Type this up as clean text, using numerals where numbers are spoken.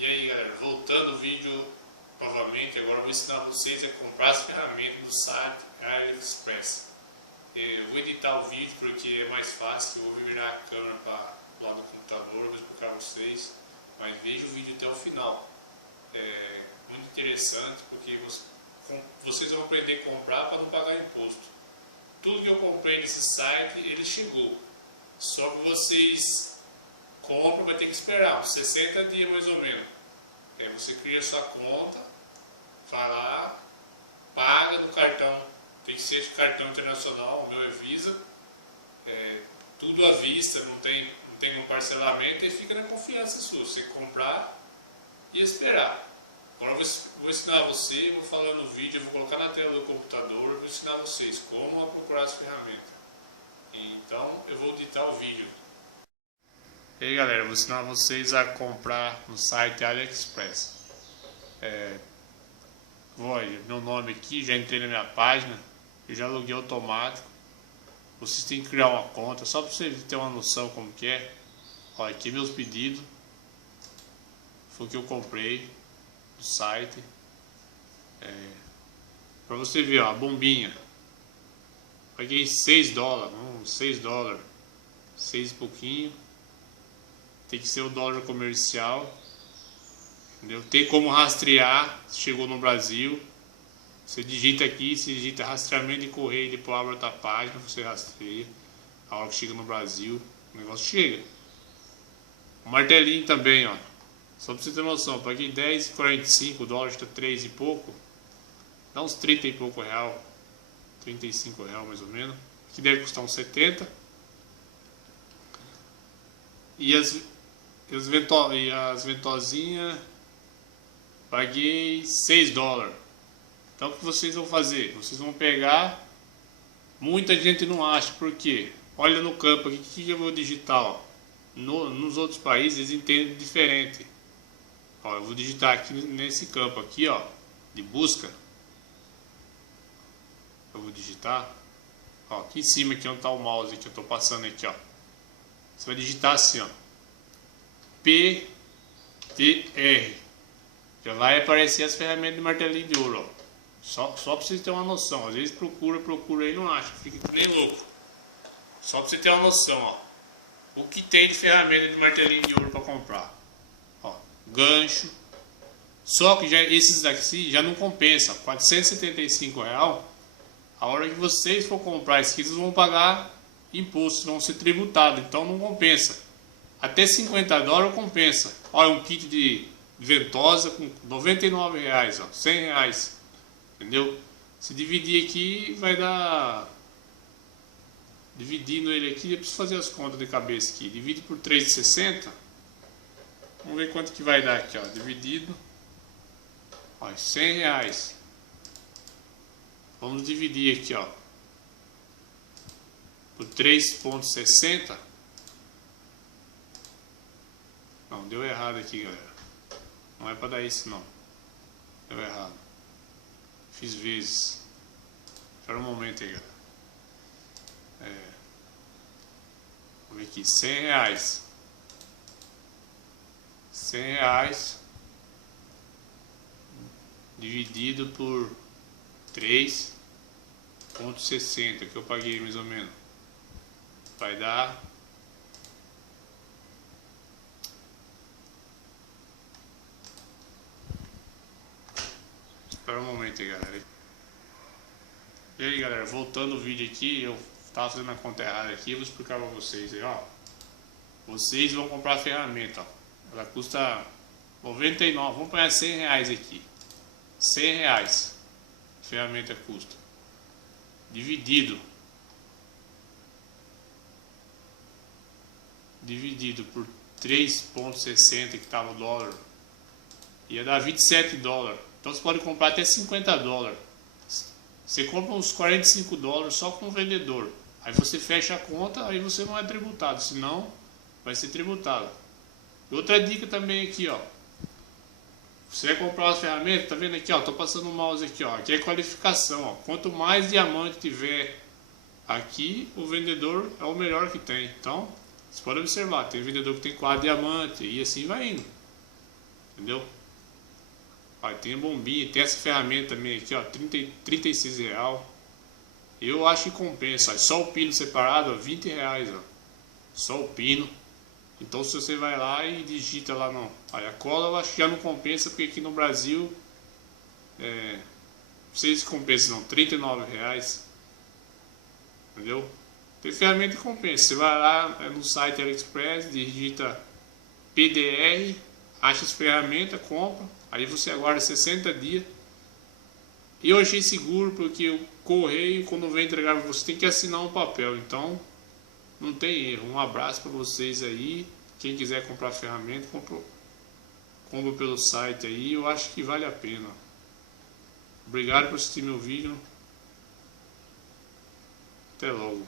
E aí galera, voltando o vídeo novamente, agora eu vou ensinar vocês a comprar as ferramentas do site AliExpress. Eu vou editar o vídeo porque é mais fácil, eu vou virar a câmera para o lado do computador, vou explicar a vocês, mas veja o vídeo até o final. É muito interessante porque vocês vão aprender a comprar para não pagar imposto. Tudo que eu comprei nesse site, ele chegou, só que vocês compra, vai ter que esperar uns 60 dias mais ou menos. Você cria sua conta, vai lá, paga no cartão, tem que ser de cartão internacional, o meu é Visa, tudo à vista, não tem um parcelamento e fica na confiança sua, você comprar e esperar. Agora eu vou ensinar você, vou falar no vídeo, eu vou colocar na tela do computador, vou ensinar vocês como procurar as ferramentas. Então eu vou editar o vídeo. E aí galera, vou ensinar vocês a comprar no site AliExpress. Meu nome aqui, já entrei na minha página, eu já loguei automático. Vocês têm que criar uma conta, só para vocês terem uma noção como que é. Olha, aqui meus pedidos, foi o que eu comprei do site. Para você ver, ó, a bombinha, paguei $6, 6 e pouquinho. Tem que ser o dólar comercial, entendeu? Tem como rastrear se chegou no Brasil. Você digita aqui, você digita rastreamento de correio, depois abre outra página, você rastreia. A hora que chega no Brasil, o negócio chega. O martelinho também, ó. Só pra você ter noção, paguei $10,45, o dólar está 3 e pouco. Dá uns 30 e pouco real, R$35 mais ou menos. Que deve custar uns 70. E as ventosinhas, paguei $6. Então o que vocês vão fazer? Vocês vão pegar, muita gente não acha, por quê? Olha no campo aqui, o que eu vou digitar, ó. Nos outros países eles entendem diferente. Ó, eu vou digitar aqui nesse campo aqui, ó, de busca. Eu vou digitar, ó, aqui em cima aqui onde está o mouse que eu estou passando aqui, ó. Você vai digitar assim, ó, PTR. Já vai aparecer as ferramentas de martelinho de ouro, ó. Só para vocês terem uma noção. Às vezes procura e não acha, fica nem louco. Só para você ter uma noção, ó, o que tem de ferramenta de martelinho de ouro para comprar. Ó, gancho. Só que esses daqui já não compensa. R$475. A hora que vocês for comprar esses, vocês vão pagar impostos, vão ser tributados, então não compensa. Até $50 compensa. Olha, um kit de ventosa com R$99, ó, R$100, entendeu? Se dividir aqui vai dar, dividindo ele aqui, eu preciso fazer as contas de cabeça aqui. Divide por 3,60. Vamos ver quanto que vai dar aqui, ó, dividido, ó, R$100. Vamos dividir aqui, ó, por 3,60. Não, deu errado aqui, galera. Não é para dar isso, não. Deu errado. Fiz vezes. Espera um momento aí, galera. Vamos ver aqui. R$100. R$100 dividido por 3,60 que eu paguei mais ou menos. Vai dar Espera um momento aí, galera. E aí, galera, voltando o vídeo aqui, eu tava fazendo a conta errada aqui, eu vou explicar pra vocês aí, ó. Vocês vão comprar a ferramenta, ó. Ela custa 99, vamos pagar R$100 aqui. R$100 a ferramenta custa. Dividido por 3,60 que estava o dólar, ia dar $27. Então você pode comprar até $50. Você compra uns $45 só com o vendedor. Aí você fecha a conta, aí você não é tributado, senão vai ser tributado. E outra dica também aqui, ó. Você vai comprar as ferramentas, tá vendo aqui, ó, tô passando o mouse aqui, ó. Aqui é qualificação, ó. Quanto mais diamante tiver aqui, o vendedor é o melhor que tem. Então, você pode observar, tem vendedor que tem 4 diamantes e assim vai indo. entendeu? Ó, tem bombinha, tem essa ferramenta também aqui, ó, 36 real. Eu acho que compensa, ó, só o pino separado, ó, 20 reais, ó, só o pino. Então se você vai lá e digita lá não, aí a cola eu acho que já não compensa, porque aqui no Brasil não sei se compensa não, 39 reais, entendeu? Tem ferramenta que compensa, você vai lá no site AliExpress, digita PDR, acha as ferramentas, compra, aí você aguarda 60 dias. E eu achei seguro porque o correio, quando vem entregar você, tem que assinar um papel, então não tem erro. Um abraço para vocês aí. Quem quiser comprar ferramenta, compra pelo site aí, eu acho que vale a pena. Obrigado por assistir meu vídeo. Até logo.